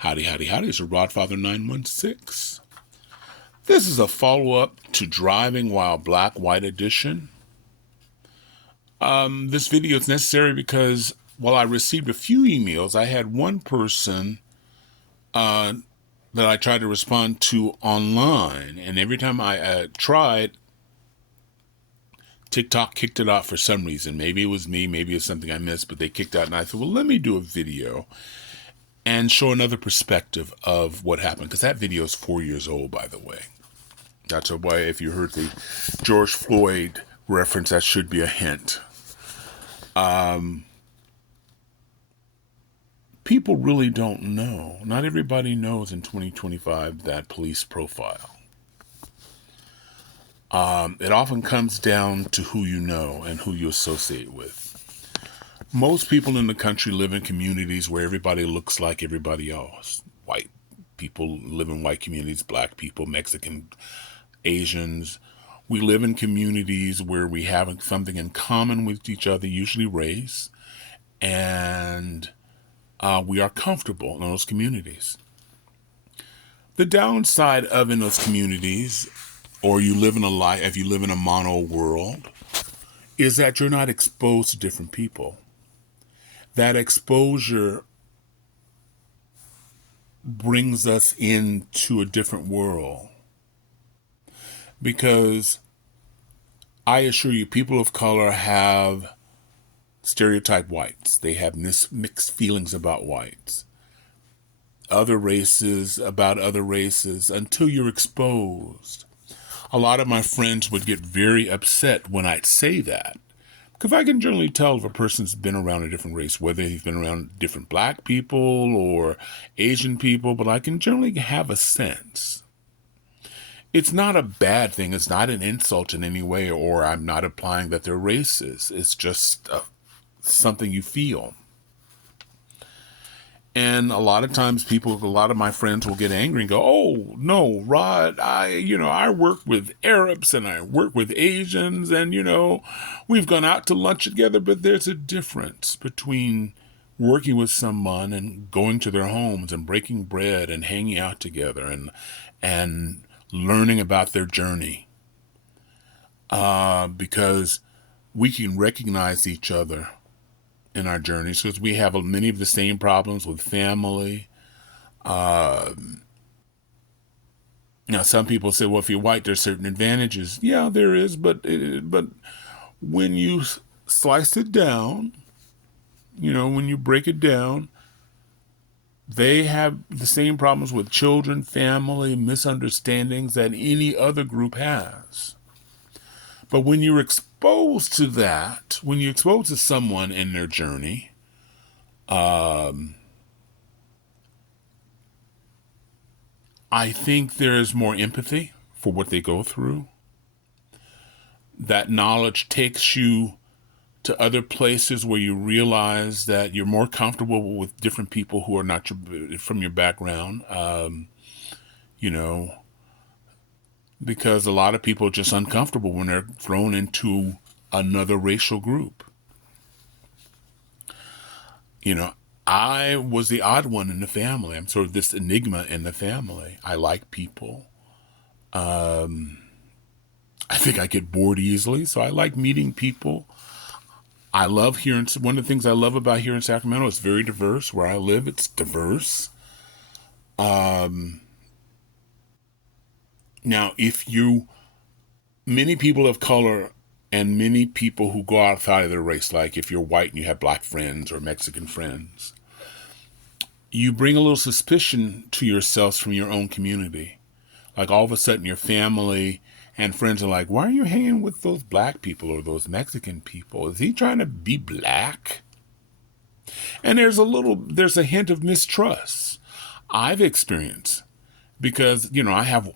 Howdy, howdy, howdy. It's your Rodfather 916. This is a follow-up to Driving While Black White Edition. This video is necessary because while I received a few emails, I had one person that I tried to respond to online, and every time I tried, TikTok kicked it out for some reason. Maybe it was me, maybe it's something I missed, but they kicked out, and I thought, well, let me do a video and show another perspective of what happened, because that video is 4 years old, by the way. That's why if you heard the George Floyd reference, that should be a hint. People really don't know. Not everybody knows in 2025 that police profile. It often comes down to who you know and who you associate with. Most people in the country live in communities where everybody looks like everybody else. White people live in white communities, black people, Mexican, Asians. We live in communities where we have something in common with each other, usually race, and we are comfortable in those communities. The downside of in those communities, or you live in if you live in a mono world, is that you're not exposed to different people. That exposure brings us into a different world. Because I assure you, people of color have stereotyped whites. They have mixed feelings about whites. Other races about other races until you're exposed. A lot of my friends would get very upset when I'd say that. Because I can generally tell if a person's been around a different race, whether he's been around different black people or Asian people, but I can generally have a sense. It's not a bad thing. It's not an insult in any way, or I'm not implying that they're racist. It's just something you feel. And a lot of times a lot of my friends will get angry and go, oh, no, Rod, I work with Arabs and I work with Asians and, we've gone out to lunch together, but there's a difference between working with someone and going to their homes and breaking bread and hanging out together and learning about their journey. Because we can recognize each other in our journeys, because we have many of the same problems with family. Now, some people say, well, if you're white, there's certain advantages. Yeah, there is, but when you slice it down, when you break it down, they have the same problems with children, family, misunderstandings that any other group has. But when you're exposed to that, when you're exposed to someone in their journey, I think there's more empathy for what they go through. That knowledge takes you to other places where you realize that you're more comfortable with different people who are not from your background, because a lot of people are just uncomfortable when they're thrown into another racial group. I was the odd one in the family. I'm sort of this enigma in the family. I like people. I think I get bored easily, so I like meeting people. I love one of the things I love about here in Sacramento, it's very diverse. Where I live, it's diverse. Now, many people of color and many people who go outside of their race, like if you're white and you have black friends or Mexican friends, you bring a little suspicion to yourselves from your own community. Like all of a sudden your family and friends are like, why are you hanging with those black people or those Mexican people? Is he trying to be black? And there's a hint of mistrust I've experienced because, I have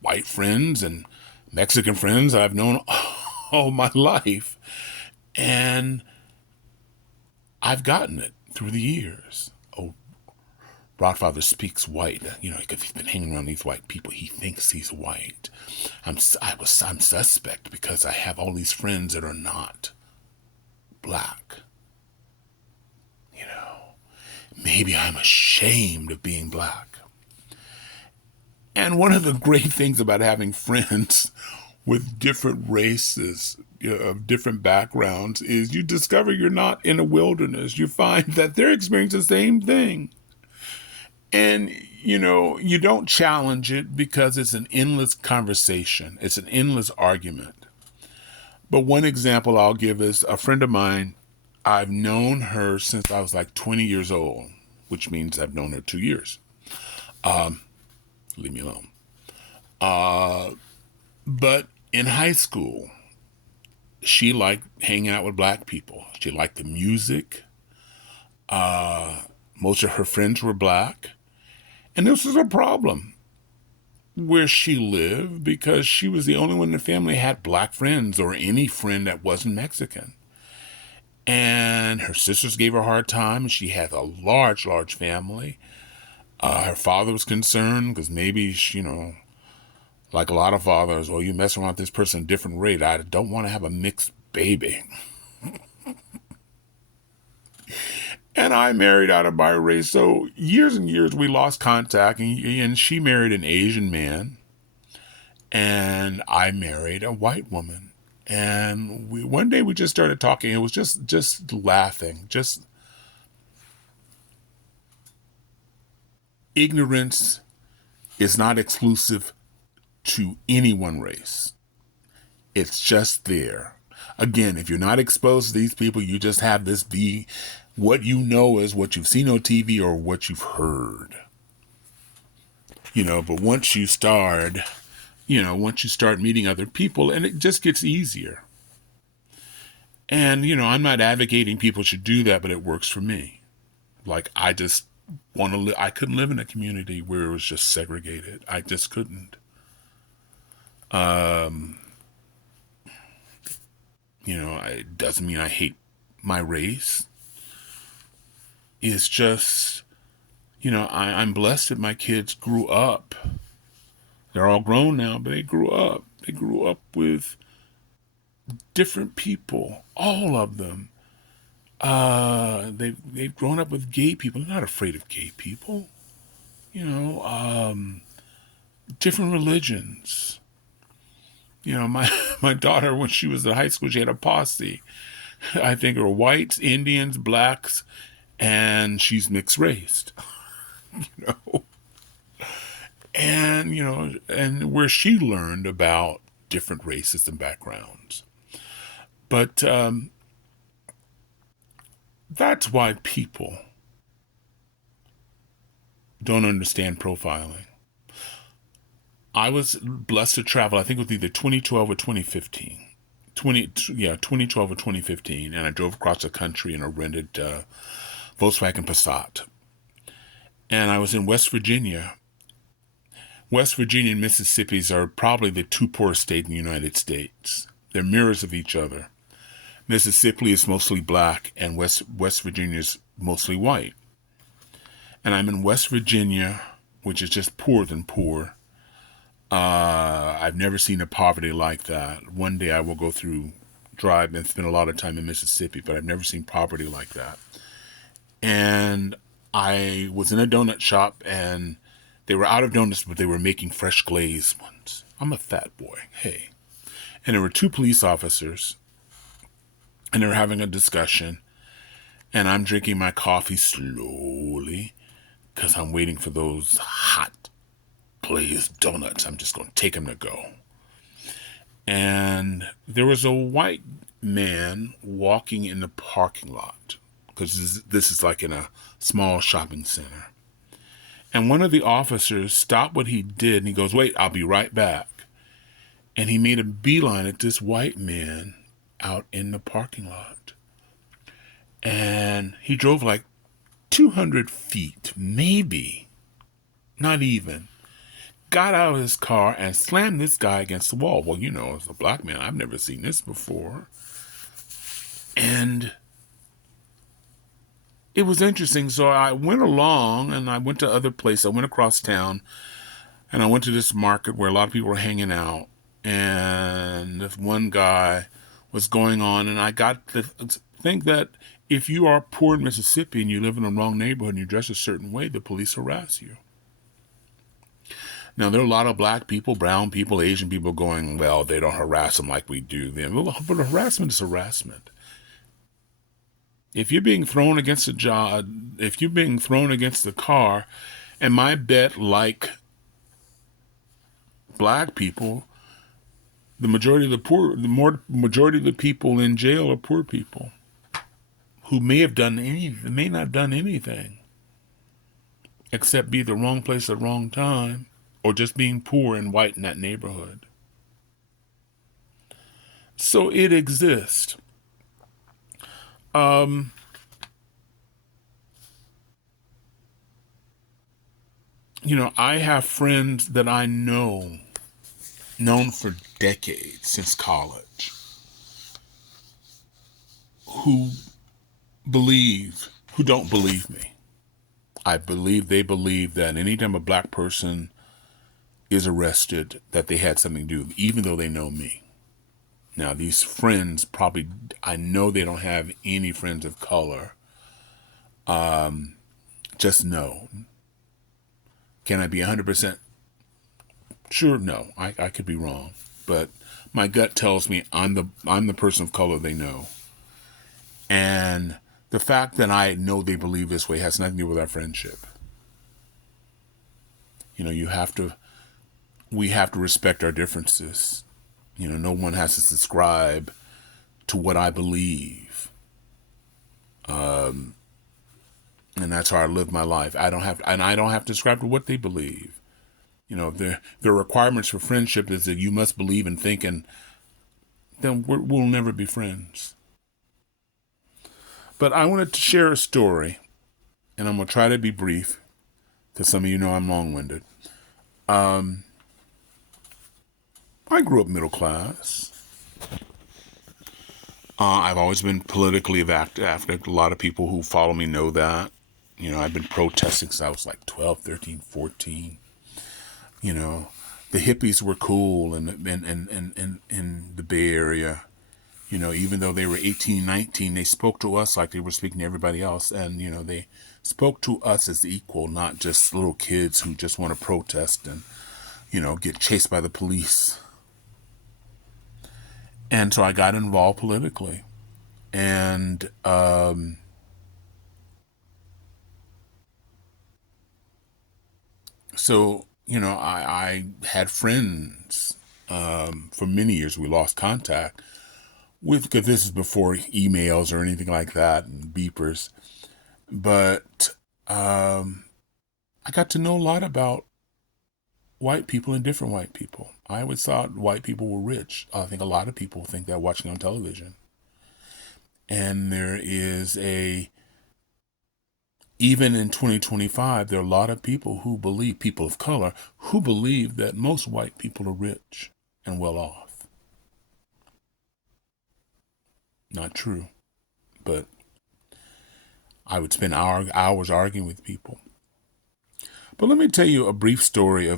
white friends and Mexican friends I've known all my life. And I've gotten it through the years. Oh, Rodfather speaks white, because he's been hanging around these white people. He thinks he's white. I'm suspect because I have all these friends that are not black. maybe I'm ashamed of being black. And one of the great things about having friends with different races, of different backgrounds, is you discover you're not in a wilderness. You find that they're experiencing the same thing. And, you don't challenge it because it's an endless conversation. It's an endless argument. But one example I'll give is a friend of mine. I've known her since I was like 20 years old, which means I've known her 2 years. Leave me alone. But in high school, she liked hanging out with black people. She liked the music. Most of her friends were black. And this was a problem where she lived because she was the only one in the family that had black friends or any friend that wasn't Mexican. And her sisters gave her a hard time. She had a large, large family. Her father was concerned because maybe, like a lot of fathers, well, you mess around with this person at a different rate. I don't want to have a mixed baby. And I married out of my race. So years and years we lost contact, and she married an Asian man, and I married a white woman. And one day we just started talking. It was just laughing. Just ignorance is not exclusive to any one race. It's just there. Again, if you're not exposed to these people, you just have this what you know is what you've seen on TV or what you've heard. But once you start meeting other people, and it just gets easier. And, I'm not advocating people should do that, but it works for me. Like, I just want to I couldn't live in a community where it was just segregated. I just couldn't. It doesn't mean I hate my race. It's just, I'm blessed that my kids grew up. They're all grown now, but they grew up. They grew up with different people, all of them. They've grown up with gay people. They're not afraid of gay people. Different religions. My daughter, when she was in high school, she had a posse. I think there were whites, Indians, blacks, and she's mixed raced. And where she learned about different races and backgrounds. But that's why people don't understand profiling. I was blessed to travel, I think it was either 2012 or 2015. 2012 or 2015, and I drove across the country in a rented Volkswagen Passat. And I was in West Virginia. West Virginia and Mississippi are probably the two poorest states in the United States. They're mirrors of each other. Mississippi is mostly black, and West Virginia is mostly white. And I'm in West Virginia, which is just poor than poor. I've never seen a poverty like that. One day I will drive and spend a lot of time in Mississippi, but I've never seen poverty like that. And I was in a donut shop, and they were out of donuts, but they were making fresh glazed ones. I'm a fat boy, hey. And there were two police officers, and they were having a discussion, and I'm drinking my coffee slowly because I'm waiting for those hot glazed donuts. I'm just going to take them to go. And there was a white man walking in the parking lot, because this is like in a small shopping center. And one of the officers stopped what he did, and he goes, "Wait, I'll be right back." And he made a beeline at this white man out in the parking lot. And he drove like 200 feet, maybe, not even. Got out of his car and slammed this guy against the wall. Well, as a black man, I've never seen this before. And it was interesting. So I went along, and I went to other places. I went across town, and I went to this market where a lot of people were hanging out. And this one guy was going on, and I got to think that If you are poor in Mississippi and you live in the wrong neighborhood and you dress a certain way, the police harass you. Now, there are a lot of black people, brown people, Asian people going, well, they don't harass them like we do them. Well, but harassment is harassment. If you're being thrown against a job, if you're being thrown against the car, and my bet, like black people, the majority of the majority of the people in jail are poor people who may not have done anything except be the wrong place at the wrong time, or just being poor and white in that neighborhood. So it exists. I have friends that I known for decades, since college, who don't believe me. They believe that anytime a black person is arrested, that they had something to do, even though they know me. Now, these friends I know they don't have any friends of color. Just no. Can I be 100% sure? No, I could be wrong. But my gut tells me I'm the person of color they know. And the fact that I know they believe this way has nothing to do with our friendship. We have to respect our differences. No one has to subscribe to what I believe. And that's how I live my life. I don't have to subscribe to what they believe. The requirements for friendship is that you must believe and think, and then we'll never be friends. But I wanted to share a story, and I'm going to try to be brief, because some of you know I'm long-winded. I grew up middle class. I've always been politically active. A lot of people who follow me know that. I've been protesting since I was like 12, 13, 14. The hippies were cool in the Bay Area. Even though they were 18, 19, they spoke to us like they were speaking to everybody else. And, they spoke to us as equal, not just little kids who just want to protest and, get chased by the police. And so I got involved politically. And so, I had friends for many years. We lost contact because this is before emails or anything like that and beepers. But I got to know a lot about white people and different white people. I always thought white people were rich. I think a lot of people think that watching on television. And there is even in 2025, there are a lot of people of color, who believe that most white people are rich and well off. Not true, but I would spend hours arguing with people. But let me tell you a brief story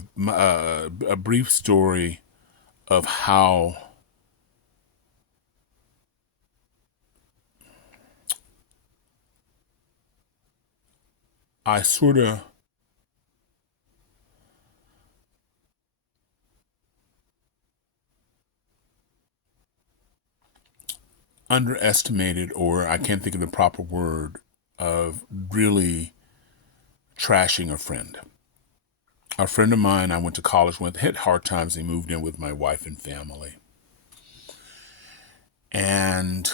of how I sort of underestimated, or I can't think of the proper word, of really trashing a friend. A friend of mine I went to college with had hard times. He moved in with my wife and family. And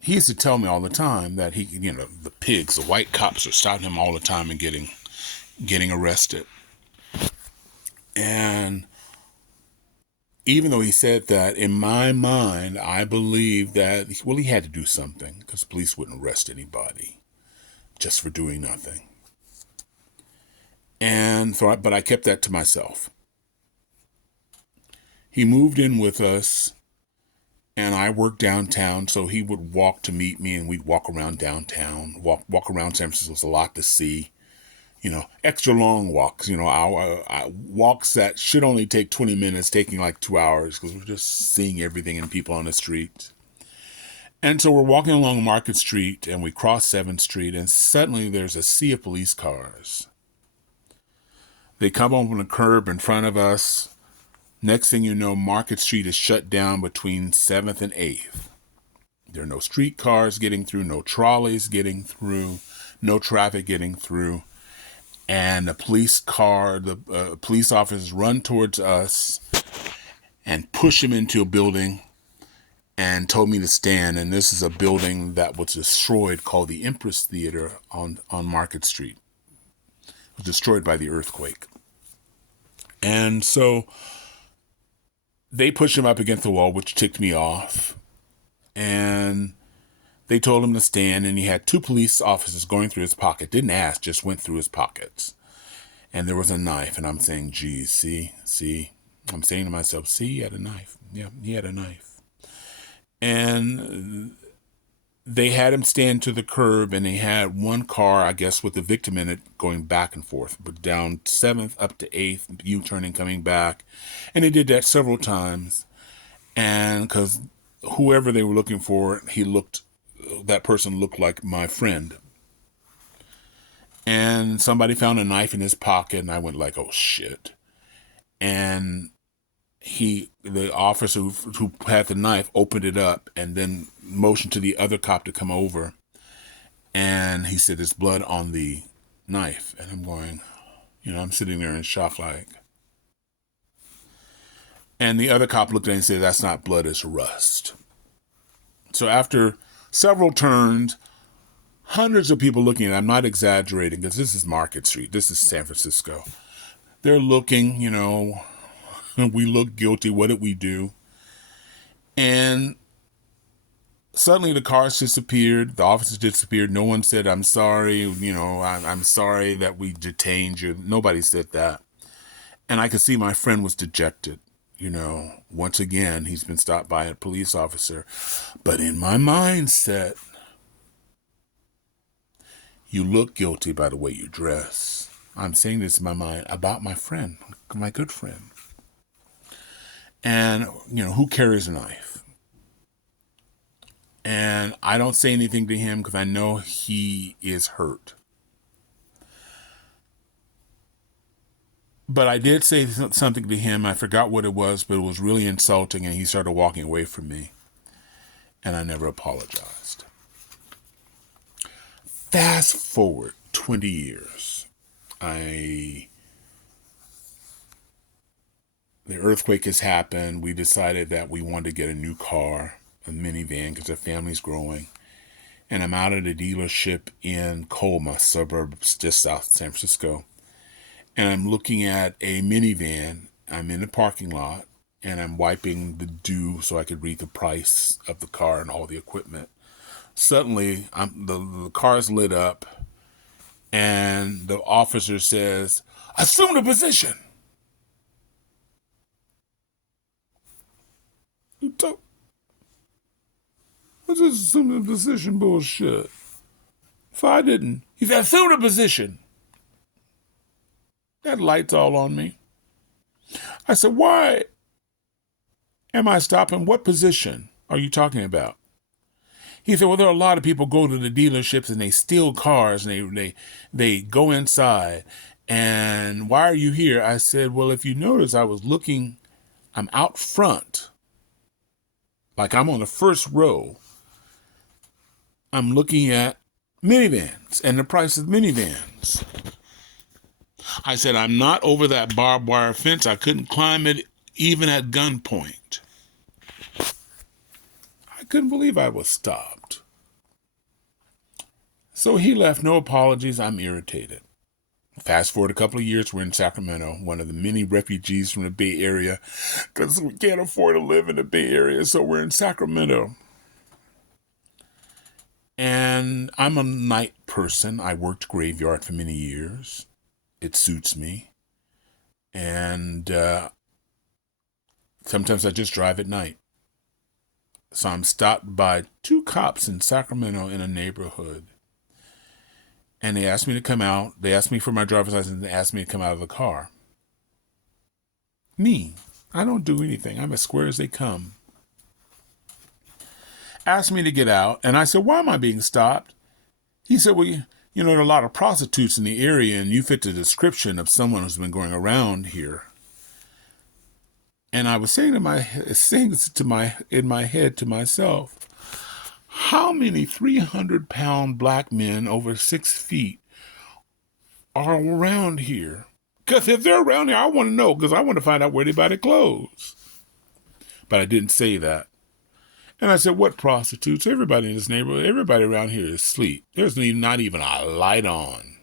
he used to tell me all the time that the pigs, the white cops are stopping him all the time and getting arrested. And even though he said that, in my mind, I believe that, he had to do something, because police wouldn't arrest anybody just for doing nothing. And so, but I kept that to myself. He moved in with us, and I worked downtown, so he would walk to meet me, and we'd walk around downtown, walk around San Francisco. There's a lot to see. Extra long walks, walks that should only take 20 minutes, taking like 2 hours, because we're just seeing everything and people on the street. And so we're walking along Market Street and we cross 7th Street and suddenly there's a sea of police cars. They come up on the curb in front of us. Next thing you know, Market Street is shut down between 7th and 8th. There are no streetcars getting through, no trolleys getting through, no traffic getting through. And the police officers run towards us and push him into a building and told me to stand. And this is a building that was destroyed called the Empress Theater on Market Street. It was destroyed by the earthquake. And so they pushed him up against the wall, which ticked me off. And they told him to stand, and he had 2 police officers going through his pocket. Didn't ask, just went through his pockets. And there was a knife, and I'm saying, geez, see. I'm saying to myself, see, he had a knife. Yeah, he had a knife. And they had him stand to the curb, and they had one car, I guess, with the victim in it going back and forth, but down 7th up to 8th, U-turning, coming back. And they did that several times. And because whoever they were looking for, that person looked like my friend. And somebody found a knife in his pocket, and I went like, oh shit. And the officer who had the knife opened it up and then motioned to the other cop to come over. And he said, there's blood on the knife. And I'm going, I'm sitting there in shock like. And the other cop looked at it and said, that's not blood, it's rust. So after several turns, hundreds of people looking at it, I'm not exaggerating because this is Market Street. This is San Francisco. They're looking, we look guilty. What did we do? And suddenly the cars disappeared. The officers disappeared. No one said, I'm sorry. I'm sorry that we detained you. Nobody said that. And I could see my friend was dejected. Once again, he's been stopped by a police officer. But in my mindset, you look guilty by the way you dress. I'm saying this in my mind about my friend, my good friend. And, who carries a knife? And I don't say anything to him because I know he is hurt. But I did say something to him. I forgot what it was, but it was really insulting, and he started walking away from me. And I never apologized. Fast forward 20 years. The earthquake has happened. We decided that we wanted to get a new car, a minivan, because the family's growing. And I'm out at a dealership in Colma, suburbs just south of San Francisco. And I'm looking at a minivan. I'm in the parking lot, and I'm wiping the dew so I could read the price of the car and all the equipment. Suddenly, the car's lit up, and the officer says, assume the position. What's this assume the position bullshit? If I didn't, he said, assume the position. That light's all on me. I said, why am I stopping? What position are you talking about? He said, well, there are a lot of people go to the dealerships and they steal cars and they go inside. And why are you here? I said, well, if you notice, I'm out front. Like I'm on the first row. I'm looking at minivans and the price of minivans. I said, I'm not over that barbed wire fence. I couldn't climb it even at gunpoint. I couldn't believe I was stopped. So he left, no apologies. I'm irritated. Fast forward a couple of years, we're in Sacramento, one of the many refugees from the Bay Area, because we can't afford to live in the Bay Area, so we're in Sacramento. And I'm a night person. I worked graveyard for many years. It suits me. And sometimes I just drive at night. So I'm stopped by 2 cops in Sacramento in a neighborhood. And they asked me to come out. They asked me for my driver's license and they asked me to come out of the car. Me. I don't do anything. I'm as square as they come. asked me to get out. And I said, why am I being stopped? He said, well, there are a lot of prostitutes in the area and you fit the description of someone who's been going around here. And I was saying in my head to myself, how many 300-pound black men over 6 feet are around here? Because if they're around here, I want to know, because I want to find out where they buy their clothes. But I didn't say that. And I said, what prostitutes? Everybody in this neighborhood, everybody around here is asleep. There's not even a light on.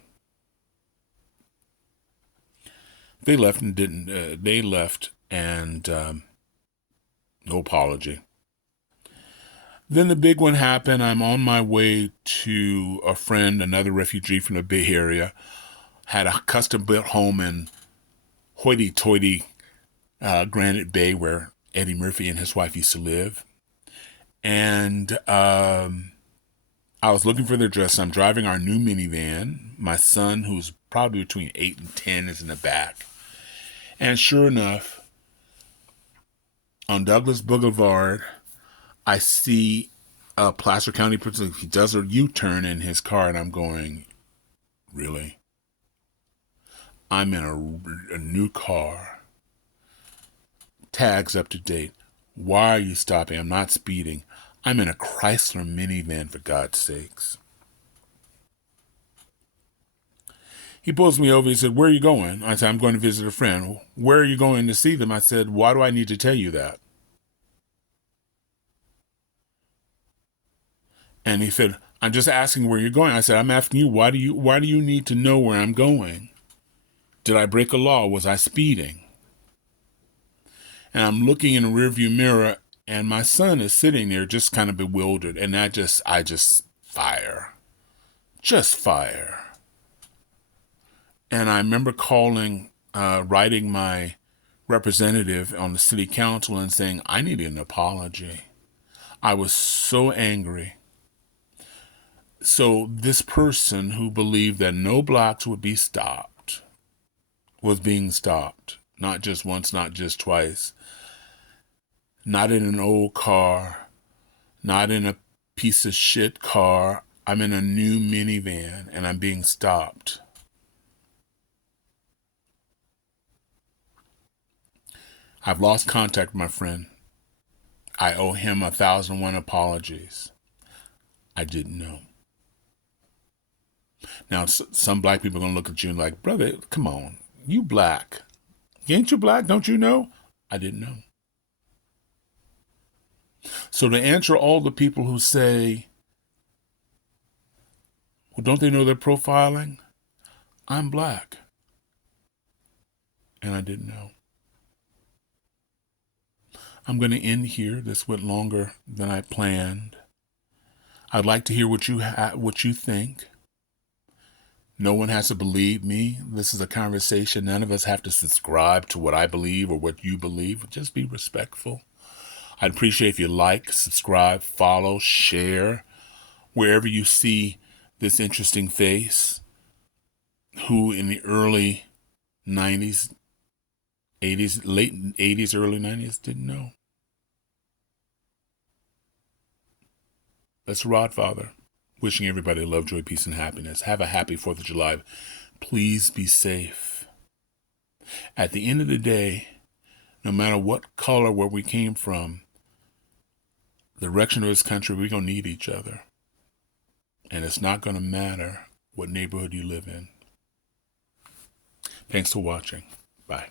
They left and no apology. Then the big one happened. I'm on my way to a friend, another refugee from the Bay Area, had a custom-built home in hoity-toity Granite Bay where Eddie Murphy and his wife used to live. And I was looking for their address. I'm driving our new minivan. My son, who's probably between 8 and 10, is in the back. And sure enough, on Douglas Boulevard, I see a Placer County person. He does a U-turn in his car, and I'm going, really? I'm in a new car. Tags up to date. Why are you stopping? I'm not speeding. I'm in a Chrysler minivan, for God's sakes. He pulls me over. He said, where are you going? I said, I'm going to visit a friend. Where are you going to see them? I said, why do I need to tell you that? And he said, I'm just asking where you're going. I said, I'm asking you, why do you need to know where I'm going? Did I break a law? Was I speeding? And I'm looking in the rearview mirror, and my son is sitting there just kind of bewildered. And I just fire. Just fire. And I remember writing my representative on the city council and saying, I need an apology. I was so angry. So this person who believed that no blacks would be stopped was being stopped. Not just once, not just twice. Not in an old car. Not in a piece of shit car. I'm in a new minivan and I'm being stopped. I've lost contact with my friend. I owe him 1,001 apologies. I didn't know. Now, some black people are going to look at you and like, brother, come on. You black. Ain't you black? Don't you know? I didn't know. So to answer all the people who say, well, don't they know they're profiling? I'm black. And I didn't know. I'm going to end here. This went longer than I planned. I'd like to hear what you think. No one has to believe me. This is a conversation. None of us have to subscribe to what I believe or what you believe. Just be respectful. I'd appreciate if you like, subscribe, follow, share, wherever you see this interesting face who in the early 90s, 80s, late 80s, early 90s didn't know. That's Rodfather. Wishing everybody love, joy, peace, and happiness. Have a happy 4th of July. Please be safe. At the end of the day, no matter what color, where we came from, the direction of this country, we're going to need each other. And it's not going to matter what neighborhood you live in. Thanks for watching. Bye.